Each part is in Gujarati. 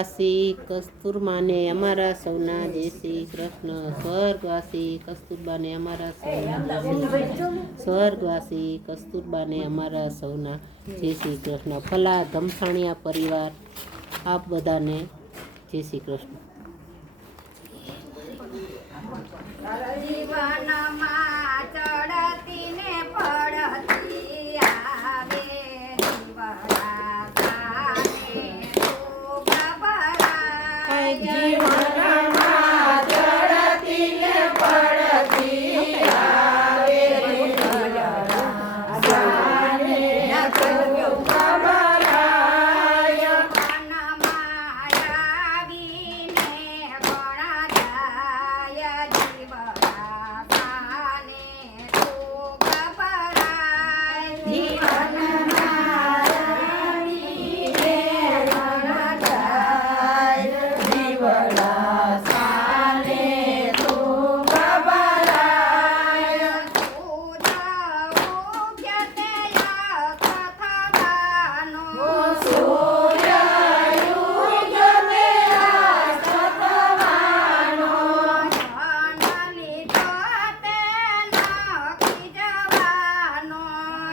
સ્વર્ગવાસી કસ્તુરબાને અમારા સૌના જય શ્રી કૃષ્ણ. સ્વર્ગવાસી કસ્તુરબાને અમારા સૌના જય શ્રી કૃષ્ણ. સ્વર્ગવાસી કસ્તુરબાને અમારા સૌના જય શ્રી કૃષ્ણ. ફલા ધમસાણિયા પરિવાર આપ બધાને જય શ્રી કૃષ્ણ. જીવનમાં ચડતી ને પડતી આવે જીવડા સાને તું ગભરાય. જીવનમાં ચડતી ને પડતી આવે જીવડા સાને તું ગભરાય. મનમાં આવીને ઘણા જાય જીવડા સાને તું ગભરાય. જીવનમાં આવીને ઘણા જાય જીવડા સાને તું ગભરાય. સૂર્ય ઉગતે અસ્ત થવાનો.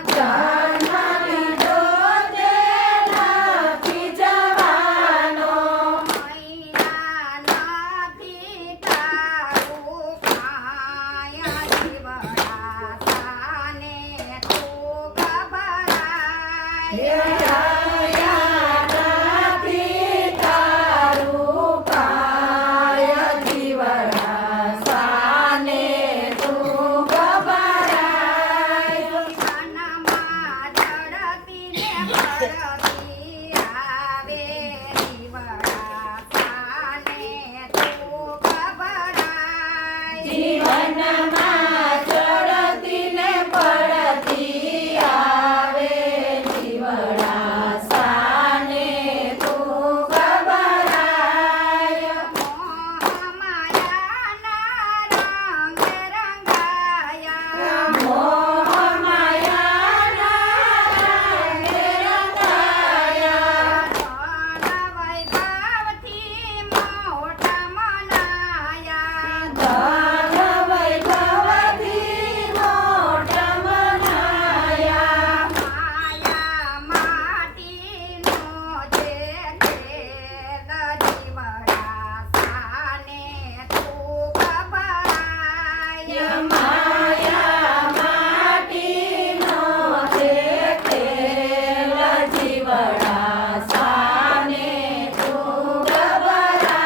જન્મ લીધો તે નથી જવાનો. નથી તારું કાય જીવડા સાને તું ગભરાય. જીવનમાં ચડતી ને પડતી આવે જીવડા સાને તું ગભરાય. મોહ માયાના રંગે રંગાયા. ધન વૈભવથી મોઢ મનાયા. માયા માટીનો છે ખેલ જીવડા સાને તું ગભરાય.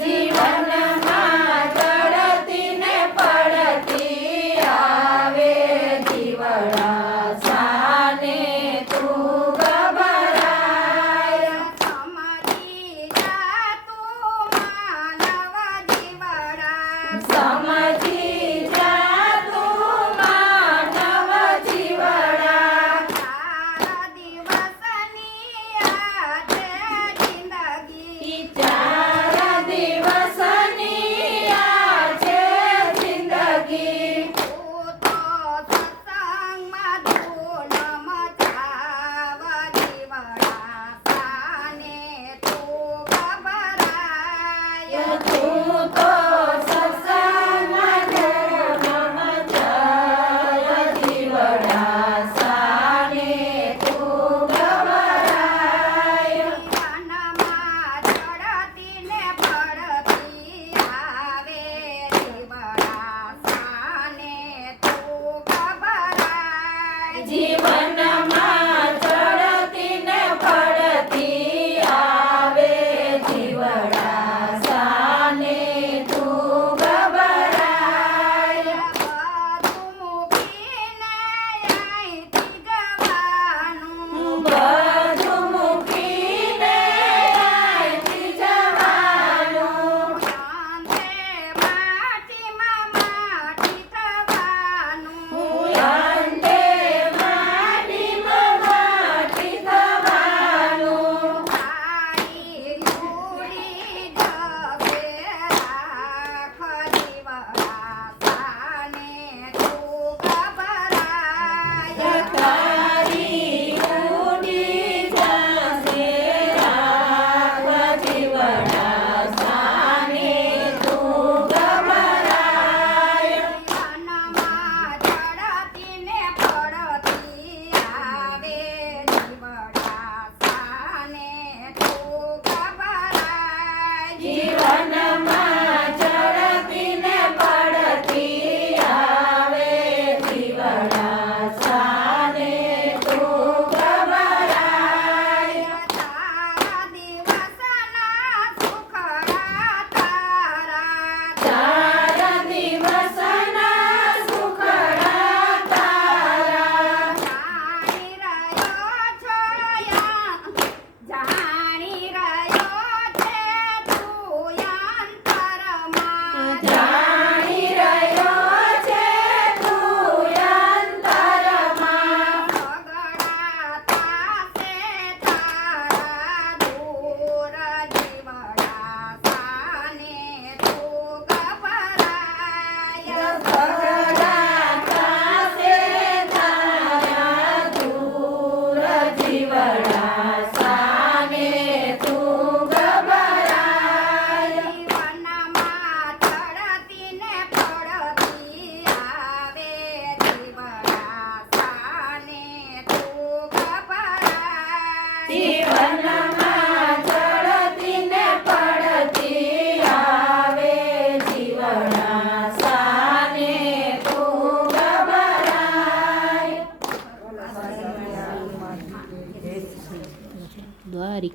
જીવનમાં ચડતી ને પડતી આવે જીવડા સાને તું ગભરાય. સમજી જા તું માનવ જીવડા. ચાર દિવસની આ છે જિંદગી. તું તો સત્સંગ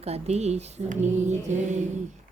દ્વારિકાધીશની જય.